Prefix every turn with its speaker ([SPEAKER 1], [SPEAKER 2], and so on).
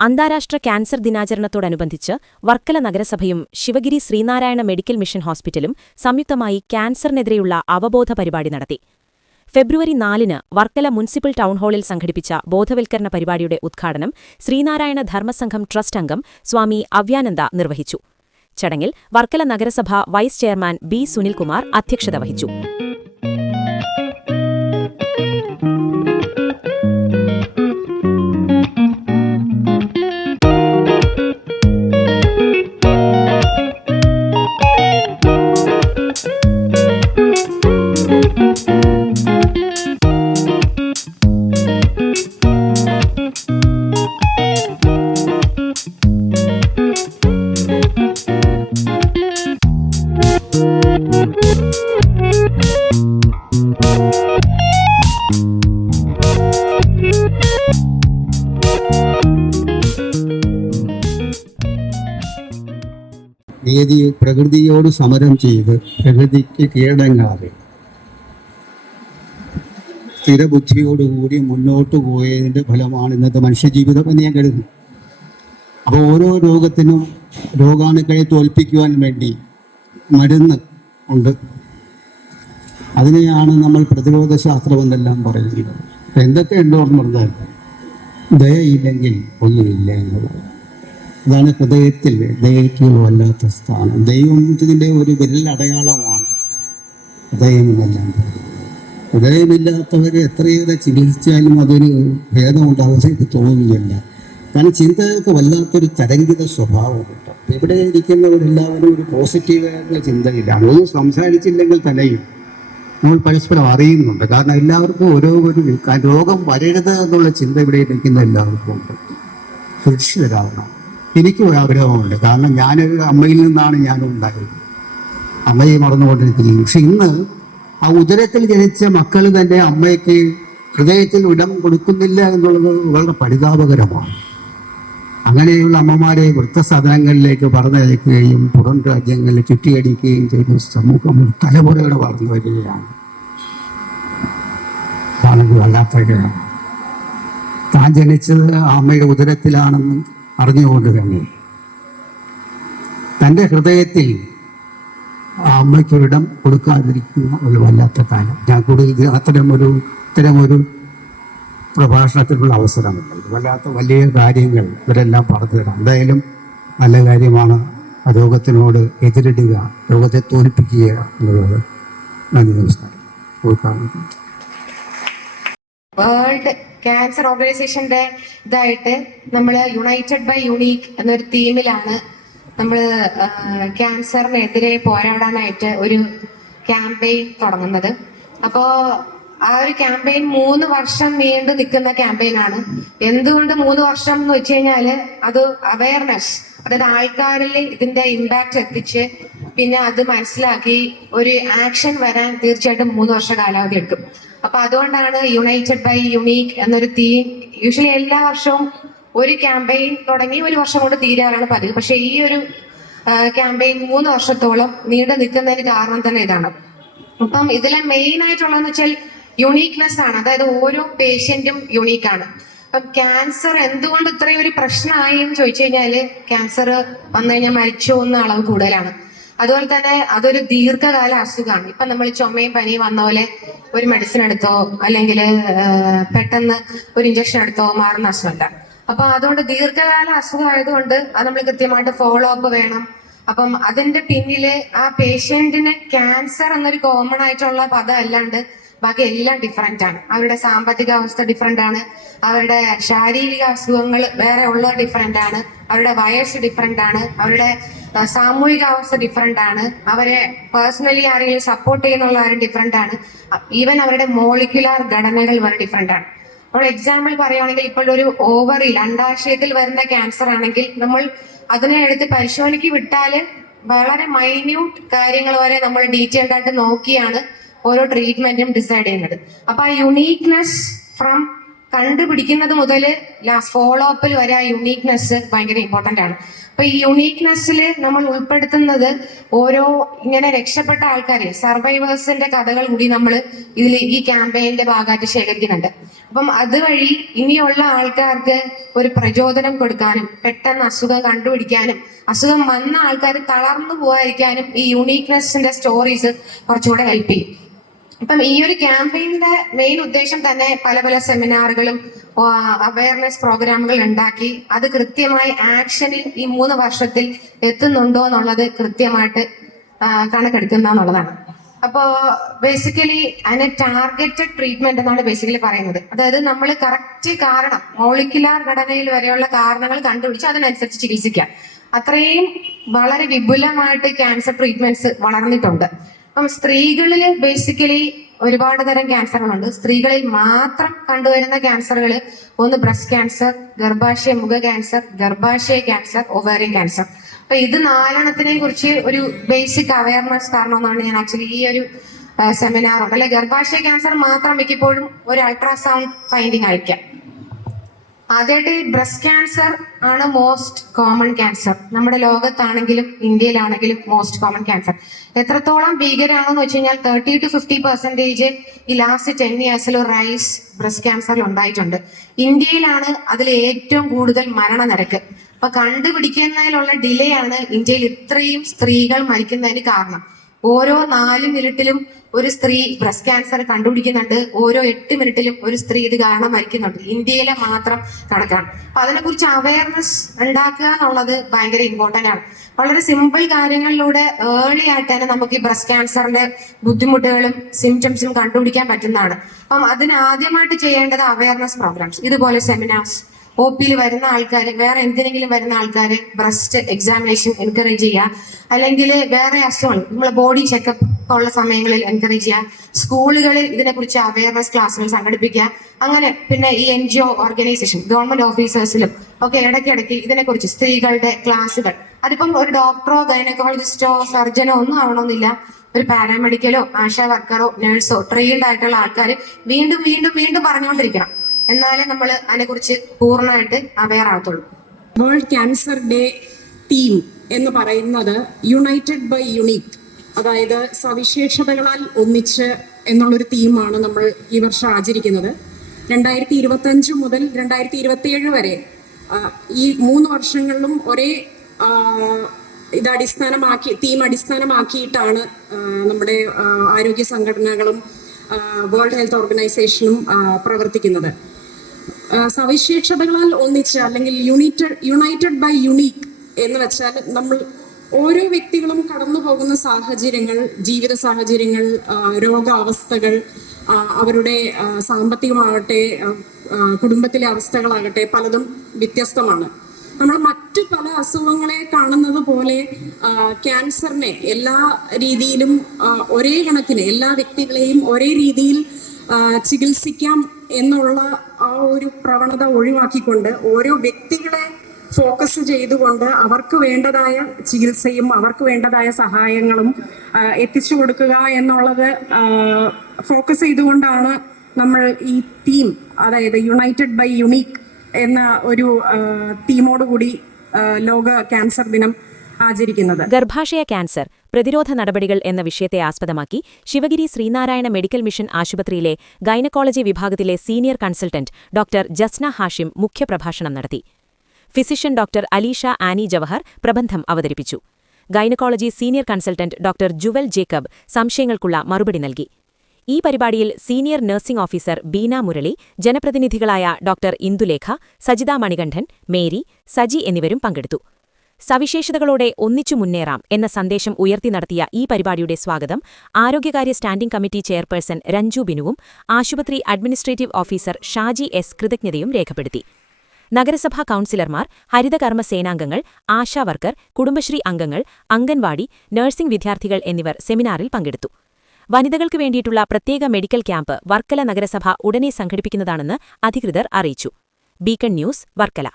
[SPEAKER 1] അന്താരാഷ്ട്ര ക്യാൻസർ ദിനാചരണത്തോടനുബന്ധിച്ച് വർക്കല നഗരസഭയും Sivagiri Sreenarayana medical mission ഹോസ്പിറ്റലും സംയുക്തമായി ക്യാൻസറിനെതിരെയുള്ള അവബോധ പരിപാടി നടത്തി. ഫെബ്രുവരി നാലിന് വർക്കല മുനിസിപ്പൽ ടൗൺഹാളിൽ സംഘടിപ്പിച്ച ബോധവൽക്കരണ പരിപാടിയുടെ ഉദ്ഘാടനം ശ്രീനാരായണ ധർമ്മസംഘം ട്രസ്റ്റ് അംഗം സ്വാമി അവ്യാനന്ദ നിർവഹിച്ചു. ചടങ്ങിൽ വർക്കല നഗരസഭ വൈസ് ചെയർമാൻ ബി സുനിൽകുമാർ അധ്യക്ഷത വഹിച്ചു.
[SPEAKER 2] പ്രകൃതിയോട് സമരം ചെയ്ത് പ്രകൃതിക്ക് കീഴടങ്ങാതെ സ്ഥിരബുദ്ധിയോടുകൂടി മുന്നോട്ട് പോയതിന്റെ ഫലമാണ് ഇന്നത്തെ മനുഷ്യജീവിതം എന്ന് ഞാൻ കരുതുന്നു. അപ്പോൾ ഓരോ രോഗത്തിനും രോഗാണുക്കളെ തോൽപ്പിക്കുവാൻ വേണ്ടി മരുന്ന് ഉണ്ട്. അതിനെയാണ് നമ്മൾ പ്രതിരോധ ശാസ്ത്രം എന്നെല്ലാം പറയുന്നത്. എന്തൊക്കെ എന്തൊക്കെ ഉണ്ടോന്ന് പറഞ്ഞാൽ ദയയില്ലെങ്കിൽ ഒന്നുമില്ല എന്നുള്ളത് അതാണ് ഹൃദയത്തിൽ ദയയ്ക്കുള്ള വല്ലാത്ത സ്ഥാനം. ദൈവം ഇതിന്റെ ഒരു വിരലടയാളമാണ് ഹൃദയമെന്നെല്ലാം ഹൃദയമില്ലാത്തവരെ എത്രയേറെ ചികിത്സിച്ചാലും അതൊരു ഭേദമുണ്ടാകുന്ന എനിക്ക് തോന്നുന്നില്ല. കാരണം ചിന്തകൾക്ക് വല്ലാത്തൊരു തരംഗിത സ്വഭാവമുണ്ട് ഇവിടെ ഇരിക്കുന്നവരെല്ലാവരും ഒരു പോസിറ്റീവായിട്ടുള്ള ചിന്തയിലാണ്. ഒന്നും സംസാരിച്ചില്ലെങ്കിൽ തന്നെയും നമ്മൾ പരസ്പരം അറിയുന്നുണ്ട്. കാരണം എല്ലാവർക്കും ഓരോ ഒരു രോഗം വരരുത് എന്നുള്ള ചിന്ത ഇവിടെ ഇരിക്കുന്ന എല്ലാവർക്കും ഉണ്ട്. സുരക്ഷിതരാകണം എനിക്കും ഒരു ആഗ്രഹമുണ്ട്. കാരണം ഞാനൊരു അമ്മയിൽ നിന്നാണ് ഞാൻ ഉണ്ടായത്. അമ്മയെ മറന്നുകൊണ്ടിരിക്കുകയും പക്ഷെ ഇന്ന് ആ ഉദരത്തിൽ ജനിച്ച മക്കൾ തന്നെ അമ്മയ്ക്ക് ഹൃദയത്തിൽ ഇടം കൊടുക്കുന്നില്ല എന്നുള്ളത് വളരെ പരിതാപകരമാണ്. അങ്ങനെയുള്ള അമ്മമാരെ വൃത്തസാധനങ്ങളിലേക്ക് പറഞ്ഞയക്കുകയും പുറം രാജ്യങ്ങളിൽ ചുറ്റിയടിക്കുകയും ചെയ്ത സമൂഹം തലമുറയോടെ വളർന്നു വരികയാണ്. കാണുന്നത് വല്ലാത്ത താൻ ജനിച്ചത് അമ്മയുടെ ഉദരത്തിലാണെന്ന് അറിഞ്ഞുകൊണ്ട് തന്നെ തന്റെ ഹൃദയത്തിൽ ആ അമ്മയ്ക്കൊരിടം കൊടുക്കാതിരിക്കുന്ന ഒരു വല്ലാത്ത കാലം. ഞാൻ കൂടുതൽ അത്തരം ഒരു ഇത്തരം ഒരു പ്രഭാഷണത്തിനുള്ള അവസരമില്ല. വല്ലാത്ത വലിയ കാര്യങ്ങൾ ഇവരെല്ലാം പറഞ്ഞു തരാം. എന്തായാലും നല്ല കാര്യമാണ് രോഗത്തിനോട് എതിരിടുക രോഗത്തെ തോൽപ്പിക്കുക എന്നുള്ളത്. നന്ദി നമസ്കാരം. ഉദ്ഘാടനം.
[SPEAKER 3] വേൾഡ് ക്യാൻസർ ഓർഗനൈസേഷന്റെ ഇതായിട്ട് നമ്മൾ യുണൈറ്റഡ് ബൈ യുണീക്ക് എന്നൊരു തീമിലാണ് നമ്മൾ ക്യാൻസറിനെതിരെ പോരാടാനായിട്ട് ഒരു ക്യാമ്പയിൻ തുടങ്ങുന്നത്. അപ്പോൾ ആ ഒരു ക്യാമ്പയിൻ മൂന്ന് വർഷം നീണ്ടു നിൽക്കുന്ന ക്യാമ്പയിനാണ് എന്തുകൊണ്ട് മൂന്ന് വർഷം എന്ന് വെച്ച് കഴിഞ്ഞാൽ അത് അവയർനെസ് അതായത് ആൾക്കാരിൽ ഇതിന്റെ ഇമ്പാക്ട് എത്തിച്ച് പിന്നെ അത് മനസ്സിലാക്കി ഒരു ആക്ഷൻ വരാൻ തീർച്ചയായിട്ടും മൂന്ന് വർഷ കാലാവധി എടുക്കും. അപ്പൊ അതുകൊണ്ടാണ് യുണൈറ്റഡ് ബൈ യുണീക്ക് എന്നൊരു തീം യൂഷ്വലി എല്ലാ വർഷവും ഒരു ക്യാമ്പയിൻ തുടങ്ങി ഒരു വർഷം കൊണ്ട് തീരാറാണ് പതിവ്. പക്ഷെ ഈ ഒരു ക്യാമ്പയിൻ മൂന്ന് വർഷത്തോളം നീണ്ടു നിൽക്കുന്നതിന് കാരണം തന്നെ ഇതാണ്. അപ്പം ഇതിലെ മെയിൻ ആയിട്ടുള്ളതെന്ന് വെച്ചാൽ യുണീക്നെസ് ആണ്. അതായത് ഓരോ പേഷ്യന്റും യുണീക്ക് ആണ്. അപ്പം ക്യാൻസർ എന്തുകൊണ്ട് ഇത്രയും ഒരു പ്രശ്നമായി എന്ന് ചോദിച്ചു കഴിഞ്ഞാൽ ക്യാൻസർ വന്നു കഴിഞ്ഞാൽ മരിച്ചു പോകുന്ന അളവ് കൂടുതലാണ്. അതുപോലെ തന്നെ അതൊരു ദീർഘകാല അസുഖമാണ്. ഇപ്പൊ നമ്മൾ ചുമയും പനിയും വന്ന പോലെ ഒരു മെഡിസിൻ എടുത്തോ അല്ലെങ്കിൽ പെട്ടെന്ന് ഒരു ഇഞ്ചക്ഷൻ എടുത്തോ മാറുന്ന അസുഖമല്ല. അപ്പൊ അതുകൊണ്ട് ദീർഘകാല അസുഖമായതുകൊണ്ട് അത് നമ്മൾ കൃത്യമായിട്ട് ഫോളോ അപ്പ് വേണം. അപ്പം അതിന്റെ പിന്നിൽ ആ പേഷ്യന്റിന് ക്യാൻസർ എന്നൊരു കോമൺ ആയിട്ടുള്ള പദം അല്ലാണ്ട് ബാക്കി എല്ലാം ഡിഫറെന്റ് ആണ്. അവരുടെ സാമ്പത്തിക അവസ്ഥ ഡിഫറെന്റ് ആണ്. അവരുടെ ശാരീരിക അസുഖങ്ങൾ വേറെ ഉള്ളത് ഡിഫറെന്റ് ആണ്. അവരുടെ വയസ്സ് ഡിഫറെന്റ് ആണ്. അവരുടെ സാമൂഹിക അവസ്ഥ ഡിഫറെന്റ് ആണ്. അവരെ പേഴ്സണലി ആരെങ്കിലും സപ്പോർട്ട് ചെയ്യുന്നുള്ള ആരും ഡിഫറെന്റ് ആണ്. ഈവൻ അവരുടെ മോളിക്കുലാർ ഘടനകൾ വരെ ഡിഫറെന്റ് ആണ്. അപ്പോൾ എക്സാമ്പിൾ പറയുകയാണെങ്കിൽ ഇപ്പോൾ ഒരു ഓവറിൽ അണ്ടാശയത്തിൽ വരുന്ന ക്യാൻസർ ആണെങ്കിൽ നമ്മൾ അതിനെ എടുത്ത് പരിശോധനയ്ക്ക് വിട്ടാൽ വളരെ മൈന്യൂട്ട് കാര്യങ്ങൾ വരെ നമ്മൾ ഡീറ്റെയിൽഡ് ആയിട്ട് നോക്കിയാണ് ഓരോ ട്രീറ്റ്മെന്റും ഡിസൈഡ് ചെയ്യുന്നത്. അപ്പൊ ആ യുണീക്നെസ് ഫ്രം കണ്ടുപിടിക്കുന്നത് മുതൽ ലാസ്റ്റ് ഫോളോ അപ്പിൽ വരെ ആ യുണീക്നെസ് ഭയങ്കര ഇമ്പോർട്ടന്റ് ആണ്. അപ്പൊ ഈ യുണീക്നെസ്സിൽ നമ്മൾ ഉൾപ്പെടുത്തുന്നത് ഓരോ ഇങ്ങനെ രക്ഷപ്പെട്ട ആൾക്കാരെ സർവൈവേഴ്സിന്റെ കഥകൾ കൂടി നമ്മൾ ഇതിൽ ഈ ക്യാമ്പയിന്റെ ഭാഗമായിട്ട് ശേഖരിക്കുന്നുണ്ട്. അപ്പം അതുവഴി ഇനിയുള്ള ആൾക്കാർക്ക് ഒരു പ്രചോദനം കൊടുക്കാനും പെട്ടെന്ന് അസുഖം കണ്ടുപിടിക്കാനും അസുഖം വന്ന ആൾക്കാർ തളർന്നു പോകാതിരിക്കാനും ഈ യുണീക്നെസ്സിന്റെ സ്റ്റോറീസ് കുറച്ചുകൂടെ ഹെൽപ്പ് ചെയ്യും. അപ്പം ഈ ഒരു ക്യാമ്പയിന്റെ മെയിൻ ഉദ്ദേശം തന്നെ പല പല സെമിനാറുകളും അവയർനെസ് പ്രോഗ്രാമുകൾ ഉണ്ടാക്കി അത് കൃത്യമായി ആക്ഷനിൽ ഈ മൂന്ന് വർഷത്തിൽ എത്തുന്നുണ്ടോ എന്നുള്ളത് കൃത്യമായിട്ട് കണക്കെടുക്കുന്ന എന്നുള്ളതാണ്. അപ്പോ ബേസിക്കലി അതിന് ടാർഗറ്റഡ് ട്രീറ്റ്മെന്റ് എന്നാണ് ബേസിക്കലി പറയുന്നത്. അതായത് നമ്മൾ കറക്റ്റ് കാരണം മോളിക്കുലാർ ഘടനയിൽ വരെയുള്ള കാരണങ്ങൾ കണ്ടുപിടിച്ച് അതിനനുസരിച്ച് ചികിത്സിക്കാം. അത്രയും വളരെ വിപുലമായിട്ട് ക്യാൻസർ ട്രീറ്റ്മെന്റ്സ് വളർന്നിട്ടുണ്ട്. അപ്പം സ്ത്രീകളിൽ ബേസിക്കലി ഒരുപാട് തരം ക്യാൻസറുകളുണ്ട് സ്ത്രീകളിൽ മാത്രം കണ്ടുവരുന്ന ക്യാൻസറുകൾ ഒന്ന് ബ്രസ്റ്റ് ക്യാൻസർ ഗർഭാശയ മുഖ ക്യാൻസർ ഗർഭാശയ ക്യാൻസർ ഒവേറിയൻ ക്യാൻസർ അപ്പൊ ഇത് നാലെണ്ണത്തിനെ കുറിച്ച് ഒരു ബേസിക് അവയർനെസ് കാരണമെന്നാണ് ഞാൻ ആക്ച്വലി ഈ ഒരു സെമിനാർ ഉണ്ട്. അല്ലെ ഗർഭാശയ ക്യാൻസർ മാത്രം മിക്കപ്പോഴും ഒരു അൾട്രാസൗണ്ട് ഫൈൻഡിങ് അയക്കാം ആദ്യമായിട്ട് ബ്രസ്റ്റ് ക്യാൻസർ ആണ് മോസ്റ്റ് കോമൺ ക്യാൻസർ നമ്മുടെ ലോകത്താണെങ്കിലും ഇന്ത്യയിലാണെങ്കിലും മോസ്റ്റ് കോമൺ ക്യാൻസർ എത്രത്തോളം ഭീകരമാണെന്ന് വെച്ച് കഴിഞ്ഞാൽ തേർട്ടി ടു ഫിഫ്റ്റി പെർസെന്റേജ് ഈ ലാസ്റ്റ് ടെൻ ഇയേഴ്സിൽ റൈസ് ബ്രസ്റ്റ് ക്യാൻസറിൽ ഉണ്ടായിട്ടുണ്ട്. ഇന്ത്യയിലാണ് അതിൽ ഏറ്റവും കൂടുതൽ മരണനിരക്ക്. അപ്പൊ കണ്ടുപിടിക്കുന്നതിലുള്ള ഡിലേ ആണ് ഇന്ത്യയിൽ ഇത്രയും സ്ത്രീകൾ മരിക്കുന്നതിന് കാരണം. ഓരോ നാല് മിനിറ്റിലും ഒരു സ്ത്രീ ബ്രസ്റ്റ് ക്യാൻസർ കണ്ടുപിടിക്കുന്നുണ്ട്. ഓരോ എട്ട് മിനിറ്റിലും ഒരു സ്ത്രീ ഇത് കാരണം മരിക്കുന്നുണ്ട്. ഇന്ത്യയിലെ മാത്രം കണക്കാണ്. അപ്പൊ അതിനെക്കുറിച്ച് അവയർനെസ് ഉണ്ടാക്കുക എന്നുള്ളത് ഭയങ്കര ഇമ്പോർട്ടന്റ് ആണ്. വളരെ സിമ്പിൾ കാര്യങ്ങളിലൂടെ ഏർലി ആയിട്ട് തന്നെ നമുക്ക് ഈ ബ്രസ്റ്റ് ക്യാൻസറിന്റെ ബുദ്ധിമുട്ടുകളും സിംറ്റംസും കണ്ടുപിടിക്കാൻ പറ്റുന്നതാണ്. അപ്പം അതിന് ആദ്യമായിട്ട് ചെയ്യേണ്ടത് അവയർനെസ് പ്രോഗ്രാംസ് ഇതുപോലെ സെമിനാർസ് ഒ പിയിൽ വരുന്ന ആൾക്കാർ വേറെ എന്തിനെങ്കിലും വരുന്ന ആൾക്കാർ ബ്രസ്റ്റ് എക്സാമിനേഷൻ എൻകറേജ് ചെയ്യുക. അല്ലെങ്കിൽ വേറെ അസുഖങ്ങൾ നമ്മളെ ബോഡി ചെക്കപ്പ് ഉള്ള സമയങ്ങളിൽ എൻകറേജ് ചെയ്യുക. സ്കൂളുകളിൽ ഇതിനെക്കുറിച്ച് അവയർനെസ് ക്ലാസ്സുകൾ സംഘടിപ്പിക്കുക. അങ്ങനെ പിന്നെ ഈ N G O organisation government ഓഫീസേഴ്സിലും ഒക്കെ ഇടയ്ക്കിടയ്ക്ക് ഇതിനെക്കുറിച്ച് സ്ത്രീകളുടെ ക്ലാസ്സുകൾ. അതിപ്പം ഒരു ഡോക്ടറോ ഗൈനക്കോളജിസ്റ്റോ സർജനോ ഒന്നും ആവണമെന്നില്ല. ഒരു പാരാമെഡിക്കലോ ആശാ വർക്കറോ നഴ്സോ ട്രെയിൻഡ് ആയിട്ടുള്ള ആൾക്കാർ വീണ്ടും വീണ്ടും വീണ്ടും പറഞ്ഞുകൊണ്ടിരിക്കണം. എന്നാലേ നമ്മൾ അതിനെക്കുറിച്ച് പൂർണമായിട്ട് അവെയർ ആകത്തുള്ളൂ
[SPEAKER 4] വേൾഡ് ക്യാൻസർ ഡേ ടീം എന്ന് പറയുന്നത് യുണൈറ്റഡ് ബൈ യുണീക്ക് അതായത് സവിശേഷതകളാൽ ഒന്നിച്ച് എന്നുള്ളൊരു തീമാണ് നമ്മൾ ഈ വർഷം ആചരിക്കുന്നത്. രണ്ടായിരത്തി ഇരുപത്തഞ്ച് മുതൽ രണ്ടായിരത്തി ഇരുപത്തിയേഴ് വരെ ഈ മൂന്ന് വർഷങ്ങളിലും ഒരേ ഇത് അടിസ്ഥാനമാക്കി തീം അടിസ്ഥാനമാക്കിയിട്ടാണ് നമ്മുടെ ആരോഗ്യ സംഘടനകളും വേൾഡ് ഹെൽത്ത് ഓർഗനൈസേഷനും പ്രവർത്തിക്കുന്നത്. സവിശേഷതകളാൽ ഒന്നിച്ച് അല്ലെങ്കിൽ യുണൈറ്റഡ് യുണൈറ്റഡ് ബൈ യുണീക്ക് എന്ന് വെച്ചാൽ നമ്മൾ ഓരോ വ്യക്തികളും കടന്നു പോകുന്ന സാഹചര്യങ്ങൾ ജീവിത സാഹചര്യങ്ങൾ രോഗാവസ്ഥകൾ അവരുടെ സാമ്പത്തികമാകട്ടെ കുടുംബത്തിലെ അവസ്ഥകളാകട്ടെ പലതും വ്യത്യസ്തമാണ്. നമ്മൾ മറ്റു പല അസുഖങ്ങളെ കാണുന്നത് പോലെ ക്യാൻസറിനെ എല്ലാ രീതിയിലും ഒരേ കണക്കിന് എല്ലാ വ്യക്തികളെയും ഒരേ രീതിയിൽ ചികിത്സിക്കാം എന്നുള്ള ആ ഒരു പ്രവണത ഒഴിവാക്കിക്കൊണ്ട് ഓരോ വ്യക്തികളെ ഫോക്കസ് ചെയ്തുകൊണ്ട് അവർക്ക് വേണ്ടതായ ചികിത്സയും അവർക്ക് വേണ്ടതായ സഹായങ്ങളും എത്തിച്ചു കൊടുക്കുക എന്നുള്ളത് ഫോക്കസ് ചെയ്തുകൊണ്ടാണ് നമ്മൾ ഈ തീം അതായത് യുണൈറ്റഡ് ബൈ യുണീക്ക് എന്ന ഒരു തീമോടുകൂടി ലോക ക്യാൻസർ ദിനം ആചരിക്കുന്നത്.
[SPEAKER 1] ഗർഭാശയ ക്യാൻസർ പ്രതിരോധ നടപടികൾ എന്ന വിഷയത്തെ ആസ്പദമാക്കി ശിവഗിരി ശ്രീനാരായണ മെഡിക്കൽ മിഷൻ ആശുപത്രിയിലെ ഗൈനക്കോളജി വിഭാഗത്തിലെ senior consultant doctor Jasna Hashim മുഖ്യപ്രഭാഷണം നടത്തി. ഫിസിഷ്യൻ ഡോക്ടർ അലീഷ ആനി ജവഹർ പ്രബന്ധം അവതരിപ്പിച്ചു. Gynaecology senior consultant doctor Jewel Jacob സംശയങ്ങൾക്കുള്ള മറുപടി നൽകി. ഈ പരിപാടിയിൽ senior nursing officer Beena Murali ജനപ്രതിനിധികളായ doctor Indulekha Sajitha Manikandan Mary Saji എന്നിവരും പങ്കെടുത്തു. സവിശേഷതകളോടെ ഒന്നിച്ചു മുന്നേറാം എന്ന സന്ദേശം ഉയർത്തി നടത്തിയ ഈ പരിപാടിയുടെ സ്വാഗതം ആരോഗ്യകാര്യ സ്റ്റാൻഡിംഗ് കമ്മിറ്റി ചെയർപേഴ്സൺ രഞ്ജു ബിനുവും ആശുപത്രി അഡ്മിനിസ്ട്രേറ്റീവ് ഓഫീസർ ഷാജി എസ് കൃതജ്ഞതയും രേഖപ്പെടുത്തി. നഗരസഭാ കൌൺസിലർമാർ ഹരിതകർമ്മ സേനാംഗങ്ങൾ ആശാവർക്കർ കുടുംബശ്രീ അംഗങ്ങൾ അംഗൻവാടി നഴ്സിംഗ് വിദ്യാർത്ഥികൾ എന്നിവർ സെമിനാറിൽ പങ്കെടുത്തു. വനിതകൾക്ക് വേണ്ടിയിട്ടുള്ള പ്രത്യേക മെഡിക്കൽ ക്യാമ്പ് വർക്കല നഗരസഭ ഉടനെ സംഘടിപ്പിക്കുന്നതാണെന്ന് അധികൃതർ അറിയിച്ചു. Beacon News Varkala.